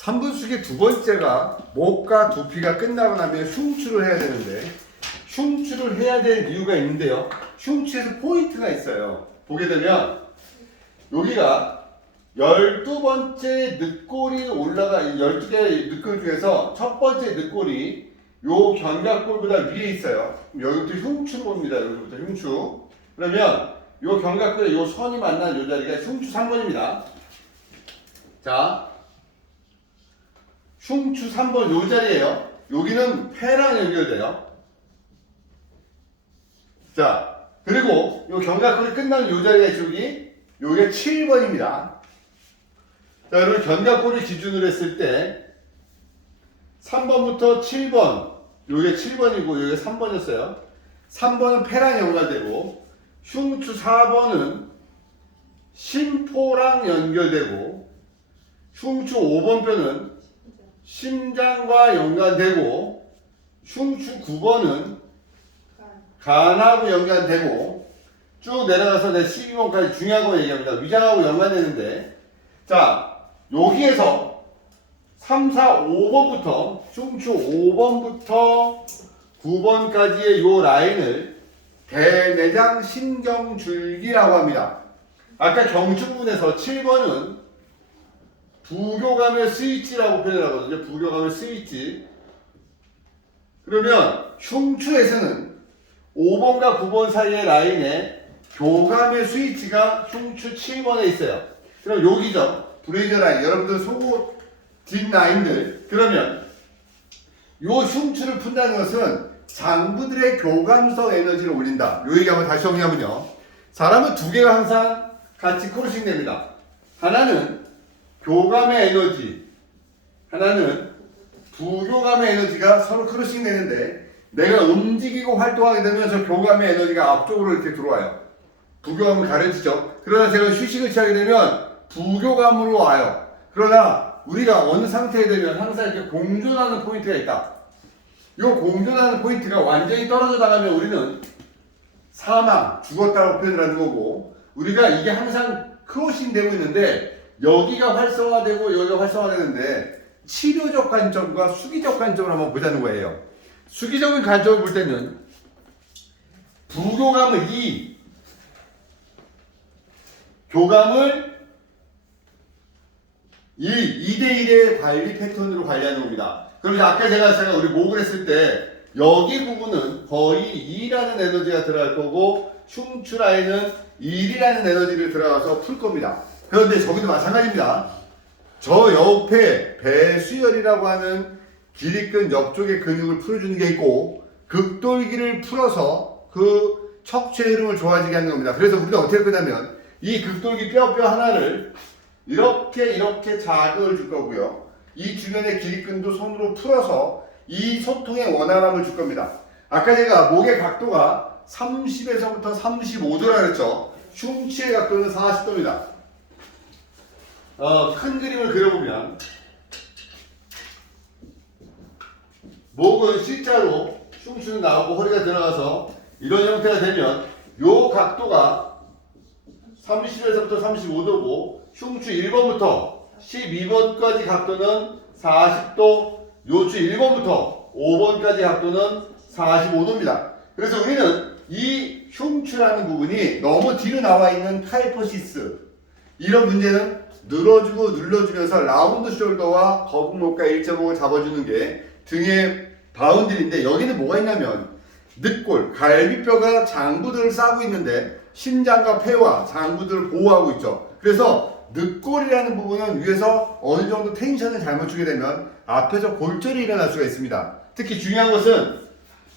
3분수기 두 번째가 목과 두피가 끝나고 나면 흉추를 해야 되는데 흉추를 해야 될 이유가 있는데요. 흉추에서 포인트가 있어요. 보게 되면 여기가 12번째 늑골이 올라가 12개의 늑골 중에서 첫 번째 늑골이 요 견갑골보다 위에 있어요. 여기부터 흉추 봅니다. 여기부터 흉추. 그러면 요 견갑골에 요 선이 만난 요 자리가 흉추 3번입니다. 자, 흉추 3번 요 자리에요. 여기는 폐랑 연결돼요. 자, 그리고 요 견갑골이 끝나는 요 자리가 있죠. 요게 7번입니다. 자, 여러분 견갑골을 기준으로 했을 때 3번부터 7번 요게 7번이고 요게 3번이었어요. 3번은 폐랑 연결되고 흉추 4번은 심포랑 연결되고 흉추 5번 뼈는 심장과 연관되고 흉추 9번은 간하고 연관되고 쭉 내려가서 내 12번까지 중요한 거 얘기합니다. 위장하고 연관되는데 자 여기에서 3, 4, 5번부터 흉추 5번부터 9번까지의 요 라인을 대내장 신경줄기라고 합니다. 아까 경추부분에서 7번은 부교감의 스위치라고 표현을 하거든요. 부교감의 스위치. 그러면 흉추에서는 5번과 9번 사이의 라인에 교감의 스위치가 흉추 7번에 있어요. 그럼 여기죠. 브레이저 라인. 여러분들 속옷 뒷 라인들. 그러면 요 흉추를 푼다는 것은 장부들의 교감성 에너지를 올린다. 요 얘기 한번 다시 정리하면요. 사람은 두 개가 항상 같이 크로싱 됩니다. 하나는 교감의 에너지, 하나는 부교감의 에너지가 서로 크로싱 되는데 내가 움직이고 활동하게 되면 저 교감의 에너지가 앞쪽으로 이렇게 들어와요. 부교감을 가려지죠. 그러나 제가 휴식을 취하게 되면 부교감으로 와요. 그러나 우리가 어느 상태에 되면 항상 이렇게 공존하는 포인트가 있다. 이 공존하는 포인트가 완전히 떨어져 나가면 우리는 사망, 죽었다고 표현을 하는 거고 우리가 이게 항상 크로싱 되고 있는데 여기가 활성화되고 여기가 활성화되는데 치료적 관점과 수기적 관점을 한번 보자는 거예요. 수기적인 관점을 볼 때는 부교감을 2, 교감을 2대1의 관리 패턴으로 관리하는 겁니다. 그럼 아까 제가 우리 목을 했을 때 여기 부분은 거의 2라는 에너지가 들어갈 거고 흉추 라인은 1이라는 에너지를 들어가서 풀 겁니다. 그런데 저기도 마찬가지입니다. 저 옆에 배수혈이라고 하는 기립근 옆쪽의 근육을 풀어주는 게 있고 극돌기를 풀어서 그 척추의 흐름을 좋아지게 하는 겁니다. 그래서 우리가 어떻게 할 거냐면 이 극돌기 뼈 하나를 이렇게 자극을 줄 거고요. 이 주변의 기립근도 손으로 풀어서 이 소통의 원활함을 줄 겁니다. 아까 제가 목의 각도가 30에서부터 35도라 그랬죠. 흉추의 각도는 40도입니다. 큰 그림을 그려보면 목은 C자로 흉추는 나오고 허리가 들어가서 이런 형태가 되면 요 각도가 30에서부터 35도고 흉추 1번부터 12번까지 각도는 40도, 요추 1번부터 5번까지 각도는 45도입니다. 그래서 우리는 이 흉추라는 부분이 너무 뒤로 나와 있는 하이포시스 이런 문제는 늘어주고 눌러주면서 라운드 숄더와 거북목과 일자목을 잡아주는 게 등의 바운드리인데 여기는 뭐가 있냐면 늑골, 갈비뼈가 장부들을 싸고 있는데 심장과 폐와 장부들을 보호하고 있죠. 그래서 늑골이라는 부분은 위에서 어느 정도 텐션을 잘못 주게 되면 앞에서 골절이 일어날 수가 있습니다. 특히 중요한 것은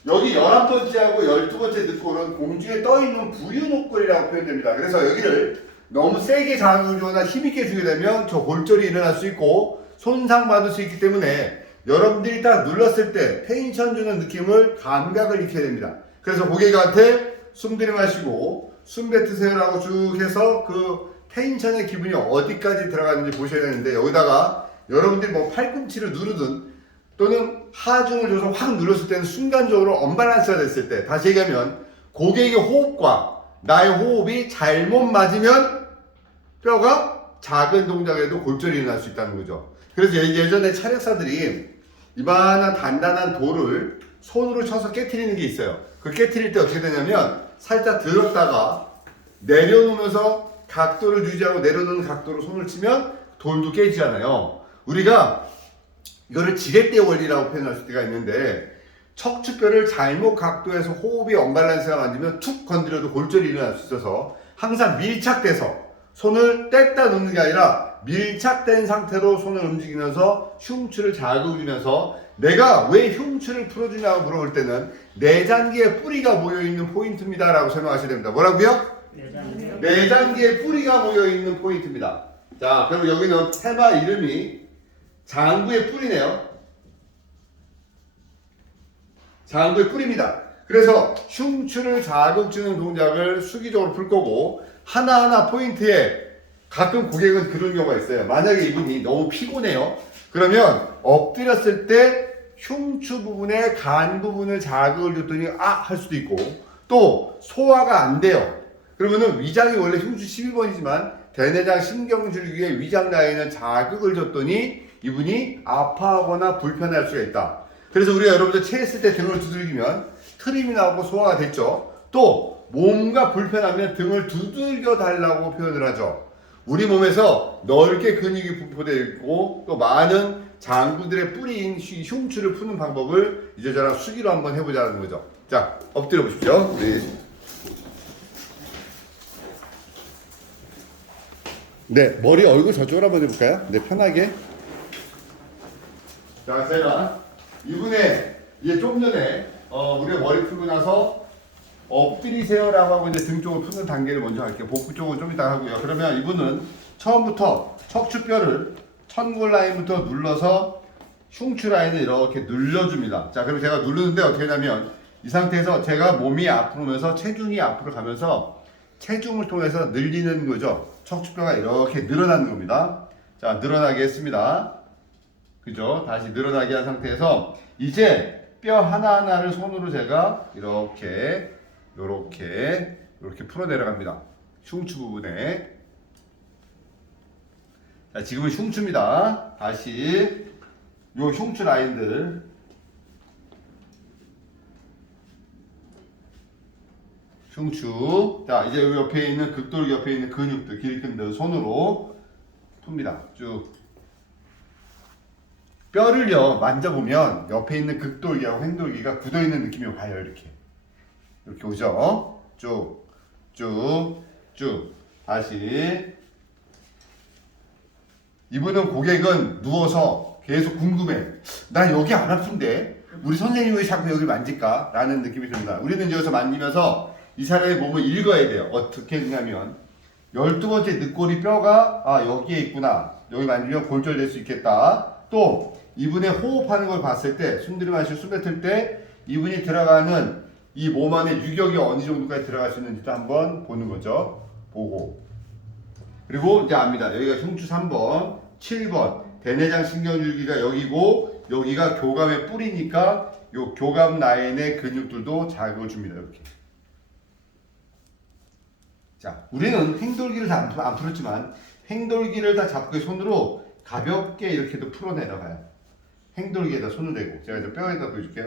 여기 11번째하고 12번째 늑골은 공중에 떠있는 부유늑골이라고 표현됩니다. 그래서 여기를 너무 세게 자극을 주거나 힘있게 주게 되면 저 골절이 일어날 수 있고 손상받을 수 있기 때문에 여러분들이 딱 눌렀을 때 텐션 주는 느낌을 감각을 익혀야 됩니다. 그래서 고객한테 숨 들이마시고 숨 뱉으세요라고 쭉 해서 그 텐션의 기분이 어디까지 들어가는지 보셔야 되는데 여기다가 여러분들이 뭐 팔꿈치를 누르든 또는 하중을 줘서 확 눌렀을 때는 순간적으로 언밸런스가 됐을 때 다시 얘기하면 고객의 호흡과 나의 호흡이 잘못 맞으면 뼈가 작은 동작에도 골절이 일어날 수 있다는 거죠. 그래서 예전에 차력사들이 이만한 단단한 돌을 손으로 쳐서 깨트리는 게 있어요. 그 깨트릴 때 어떻게 되냐면 살짝 들었다가 내려놓으면서 각도를 유지하고 내려놓는 각도로 손을 치면 돌도 깨지잖아요. 우리가 이거를 지렛대 원리라고 표현할 때가 있는데 척추뼈를 잘못 각도에서 호흡이 언밸런스가 맞으면 툭 건드려도 골절이 일어날 수 있어서 항상 밀착돼서 손을 뗐다 놓는 게 아니라 밀착된 상태로 손을 움직이면서 흉추를 자극을 주면서 내가 왜 흉추를 풀어주냐고 물어볼 때는 내장기의 뿌리가 모여있는 포인트입니다 라고 설명하셔야 됩니다. 뭐라고요? 내장기의 뿌리가 모여있는 포인트입니다. 자, 그럼 여기는 테마 이름이 장부의 뿌리네요. 장부의 뿌리입니다. 그래서 흉추를 자극 주는 동작을 수기적으로 풀 거고 하나하나 포인트에 가끔 고객은 그런 경우가 있어요. 만약에 이분이 너무 피곤해요. 그러면 엎드렸을 때 흉추 부분에 간 부분을 자극을 줬더니 할 수도 있고 또 소화가 안 돼요. 그러면은 위장이 원래 흉추 12번이지만 대내장 신경줄기의 위장 라인을 자극을 줬더니 이분이 아파하거나 불편할 수가 있다. 그래서 우리가 여러분들 체했을 때 등을 두들기면 트림이 나오고 소화가 됐죠. 또 몸과 불편하면 등을 두들겨 달라고 표현을 하죠. 우리 몸에서 넓게 근육이 분포되어 있고 또 많은 장부들의 뿌리인 흉추를 푸는 방법을 이제 저랑 수기로 한번 해보자는 거죠. 자, 엎드려 보십시오. 네, 머리 얼굴 저쪽으로 한번 해볼까요? 네, 편하게. 자, 제가 이분의 이제 좀 전에 우리가 머리 풀고 나서 엎드리세요라고 하고 이제 등 쪽을 푸는 단계를 먼저 할게요. 복부 쪽은 좀 이따 하고요. 그러면 이분은 처음부터 척추뼈를 천골 라인부터 눌러서 흉추 라인을 이렇게 눌러줍니다. 자, 그럼 제가 누르는데 어떻게 하냐면 이 상태에서 제가 몸이 앞으로 오면서 체중이 앞으로 가면서 체중을 통해서 늘리는 거죠. 척추뼈가 이렇게 늘어나는 겁니다. 자, 늘어나게 했습니다. 그죠? 다시 늘어나게 한 상태에서 이제 뼈 하나하나를 손으로 제가 이렇게 풀어 내려갑니다. 흉추 부분에. 자, 지금은 흉추입니다. 다시 요 흉추 라인들 흉추. 자, 이제 요 옆에 있는 극돌기 옆에 있는 근육들, 길근들 손으로 풉니다. 쭉. 뼈를요 만져보면 옆에 있는 극돌기하고 횡돌기가 굳어있는 느낌이 와요. 이렇게 오죠. 쭉 다시. 이분은 고객은 누워서 계속 궁금해. 나 여기 안 아픈데 우리 선생님이 왜 자꾸 여기 만질까? 라는 느낌이 듭니다. 우리는 여기서 만지면서 이 사람의 몸을 읽어야 돼요. 어떻게 했냐면 12번째 늑골이 뼈가 여기에 있구나. 여기 만지면 골절될 수 있겠다. 또 이분의 호흡하는 걸 봤을 때 숨 들이마시고 숨 뱉을 때 이분이 들어가는 이 몸 안에 유격이 어느 정도까지 들어갈 수 있는지도 한번 보는 거죠. 보고. 그리고 이제 압니다. 여기가 흉추 3번, 7번 대내장 신경줄기가 여기고 여기가 교감의 뿌리니까 요 교감 라인의 근육들도 자극을 줍니다. 이렇게. 자, 우리는 횡돌기를 다 안 풀었지만 횡돌기를 다 잡고 손으로 가볍게 이렇게도 풀어 내려가요. 횡돌기에다 손을 대고 제가 이제 뼈에다 보여줄게요.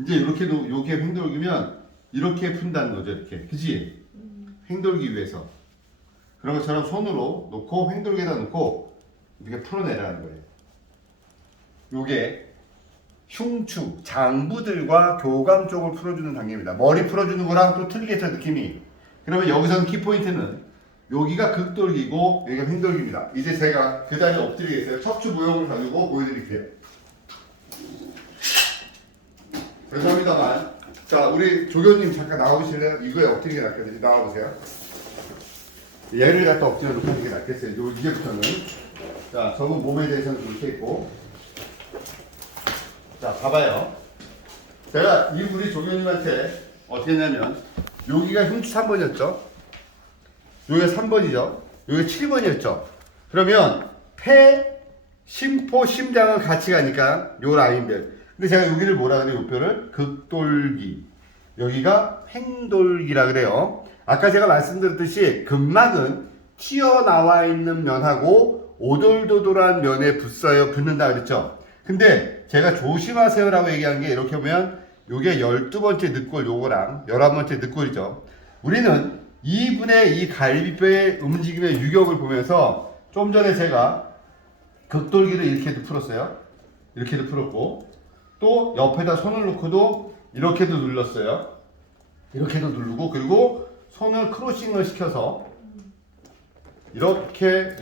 이제 이렇게도 여기에 횡돌기면 이렇게 푼다는 거죠. 이렇게. 그지? 횡돌기 위해서. 그런 것처럼 손으로 놓고 횡돌기에다 놓고 이렇게 풀어 내려가는 거예요. 요게 흉추, 장부들과 교감 쪽을 풀어주는 단계입니다. 머리 풀어주는 거랑 또 틀리겠죠, 느낌이. 그러면 여기서는 키포인트는 여기가 극돌기고 여기가 횡돌기입니다. 이제 제가 그 자리에 엎드리겠어요. 척추 모형을 가지고 보여드릴게요. 죄송합니다만, 자, 우리 조교님 잠깐 나오실래요? 이거에 엎드리는 게 낫겠는지 나와보세요. 얘를 갖다 엎드려 놓고 하는 게 낫겠어요. 이제부터는. 자, 저는 몸에 대해서는 이렇게 있고. 자, 봐봐요. 제가 이 우리 조교님한테 어떻게 했냐면, 여기가 흉추 3번이었죠? 여기가 3번이죠? 여기가 7번이었죠? 그러면 폐, 심포, 심장은 같이 가니까 요 라인들. 근데 제가 여기를 뭐라 그래요? 요 뼈를 극돌기. 여기가 횡돌기라 그래요. 아까 제가 말씀드렸듯이 근막은 튀어나와 있는 면하고 오돌도돌한 면에 붙는다 그랬죠. 근데 제가 조심하세요라고 얘기한 게 이렇게 보면 요게 12번째 늑골 요거랑 11번째 늑골이죠. 우리는 2분의 이 갈비뼈의 움직임의 유격을 보면서 좀 전에 제가 극돌기를 이렇게도 풀었어요. 이렇게도 풀었고 또 옆에다 손을 놓고도 이렇게도 눌렀어요. 이렇게도 누르고 그리고 손을 크로싱을 시켜서 이렇게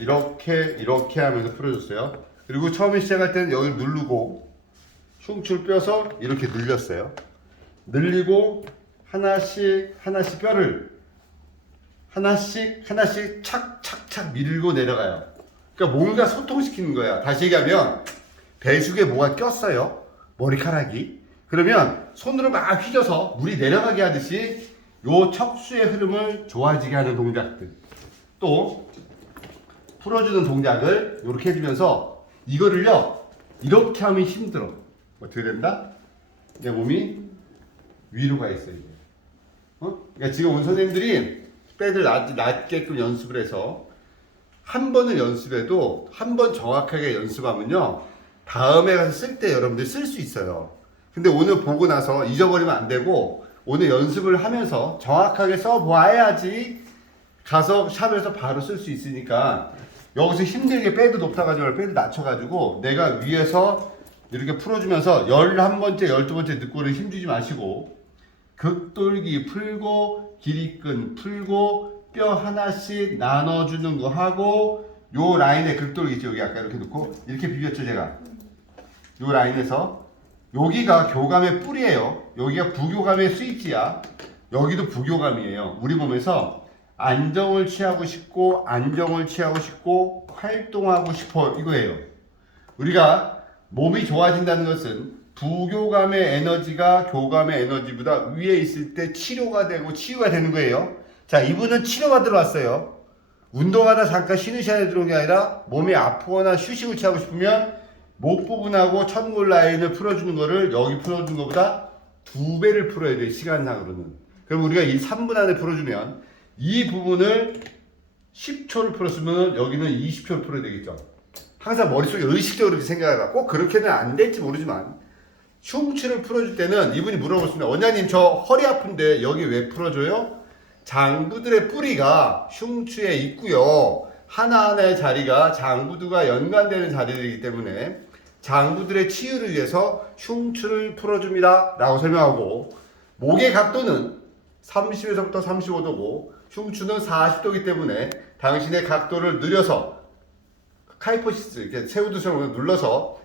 하면서 풀어줬어요. 그리고 처음에 시작할 때는 여기를 누르고 흉추를 뼈서 이렇게 늘렸어요. 늘리고 하나씩 뼈를 하나씩 착착착 밀고 내려가요. 그러니까 뭔가 소통시키는 거야. 다시 얘기하면 배숙에 뭐가 꼈어요. 머리카락이. 그러면 손으로 막 휘저어서 물이 내려가게 하듯이 요 척수의 흐름을 좋아지게 하는 동작들. 또 풀어주는 동작을 이렇게 해주면서 이거를요 이렇게 하면 힘들어. 어떻게 된다? 내 몸이 위로 가 있어요. 그러니까 지금 온 선생님들이 빼들 낮게끔 연습을 해서 한 번을 연습해도 한 번 정확하게 연습하면요 다음에 가서 쓸 때 여러분들 쓸 수 있어요. 근데 오늘 보고 나서 잊어버리면 안 되고 오늘 연습을 하면서 정확하게 써봐야지 가서 샵에서 바로 쓸 수 있으니까 여기서 힘들게 빼도 높아가지고 빼도 낮춰가지고 내가 위에서 이렇게 풀어주면서 11번째, 12번째 늑골을 힘주지 마시고 극돌기 풀고 길이끈 풀고 뼈 하나씩 나눠주는 거 하고 요 라인에 극돌기 있죠. 여기 아까 이렇게 놓고 이렇게 비볐죠 제가. 요 라인에서 여기가 교감의 뿌리예요. 여기가 부교감의 스위치야. 여기도 부교감이에요. 우리 몸에서 안정을 취하고 싶고 활동하고 싶어 이거예요. 우리가 몸이 좋아진다는 것은 부교감의 에너지가 교감의 에너지보다 위에 있을 때 치료가 되고 치유가 되는 거예요. 자, 이분은 치료받으러 왔어요. 운동하다 잠깐 쉬는 시간에 들어온 게 아니라 몸이 아프거나 휴식을 취하고 싶으면 목 부분하고 천골 라인을 풀어주는 거를 여기 풀어주는 것보다 2배를 풀어야 돼, 시간상으로는. 그럼 우리가 이 3분 안에 풀어주면 이 부분을 10초를 풀었으면 여기는 20초를 풀어야 되겠죠. 항상 머릿속에 의식적으로 이렇게 생각해봐. 꼭 그렇게는 안 될지 모르지만 흉추를 풀어줄 때는 이분이 물어보십니다. 원장님 저 허리 아픈데 여기 왜 풀어줘요? 장부들의 뿌리가 흉추에 있고요. 하나하나의 자리가 장부두가 연관되는 자리이기 때문에 장부들의 치유를 위해서 흉추를 풀어줍니다 라고 설명하고 목의 각도는 30에서부터 35도고 흉추는 40도이기 때문에 당신의 각도를 늘려서 카이포시스 이렇게 새우두처럼 눌러서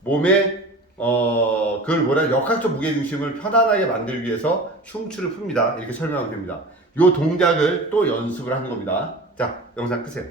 몸에 그걸 역학적 무게중심을 편안하게 만들기 위해서 흉추를 풉니다. 이렇게 설명하면 됩니다. 이 동작을 또 연습을 하는 겁니다. 자, 영상 끄세요.